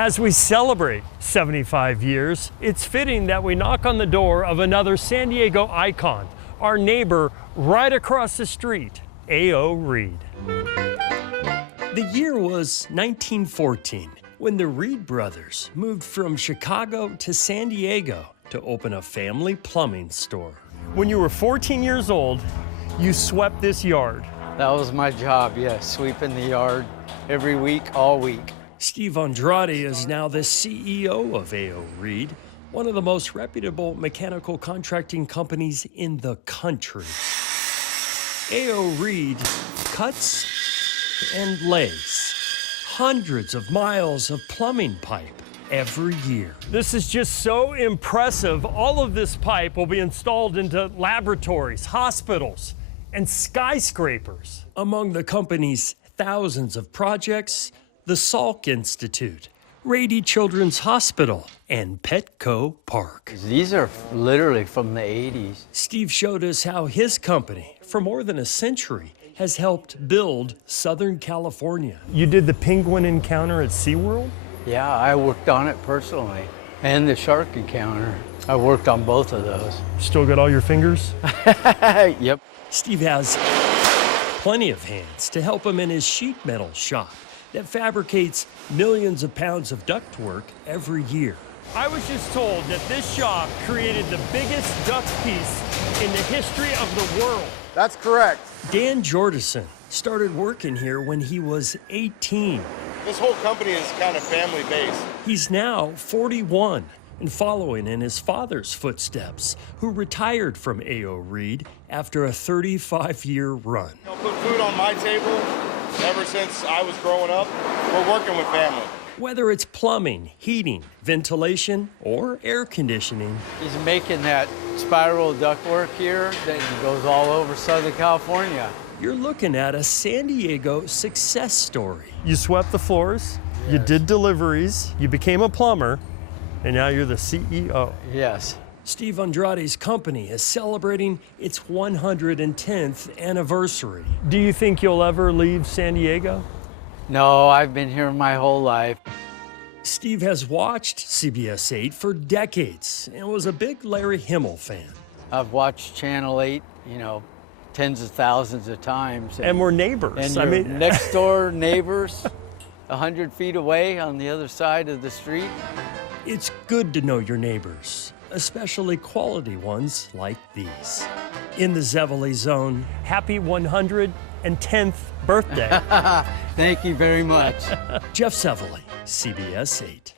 As we celebrate 75 years, it's fitting that we knock on the door of another San Diego icon, our neighbor right across the street, A.O. Reed. The year was 1914, when the Reed brothers moved from Chicago to San Diego to open a family plumbing store. When you were 14 years old, you swept this yard. That was my job, yes, sweeping the yard every week, all week. Steve Andrade is now the CEO of A.O. Reed, one of the most reputable mechanical contracting companies in the country. A.O. Reed cuts and lays hundreds of miles of plumbing pipe every year. This is just so impressive. All of this pipe will be installed into laboratories, hospitals, and skyscrapers. Among the company's thousands of projects, the Salk Institute, Rady Children's Hospital, and Petco Park. These are literally from the 80s. Steve showed us how his company, for more than a century, has helped build Southern California. You did the penguin encounter at SeaWorld? Yeah, I worked on it personally. And the shark encounter. I worked on both of those. Still got all your fingers? Yep. Steve has plenty of hands to help him in his sheet metal shop that fabricates millions of pounds of ductwork every year. I was just told that this shop created the biggest duct piece in the history of the world. That's correct. Dan Jordison started working here when he was 18. This whole company is kind of family-based. He's now 41 and following in his father's footsteps, who retired from A.O. Reed after a 35-year run. Put food on my table ever since I was growing up. We're working with family. Whether it's plumbing, heating, ventilation, or air conditioning. He's making that spiral ductwork here that goes all over Southern California. You're looking at a San Diego success story. You swept the floors, yes. You did deliveries, you became a plumber, and now you're the CEO. Yes. Steve Andrade's company is celebrating its 110th anniversary. Do you think you'll ever leave San Diego? No, I've been here my whole life. Steve has watched CBS 8 for decades and was a big Larry Himmel fan. I've watched Channel 8, tens of thousands of times. And we're neighbors. And next door neighbors, 100 feet away on the other side of the street. It's good to know your neighbors, especially quality ones like these. In the Zevely Zone, happy 110th birthday. Thank you very much. Jeff Zevely, CBS 8.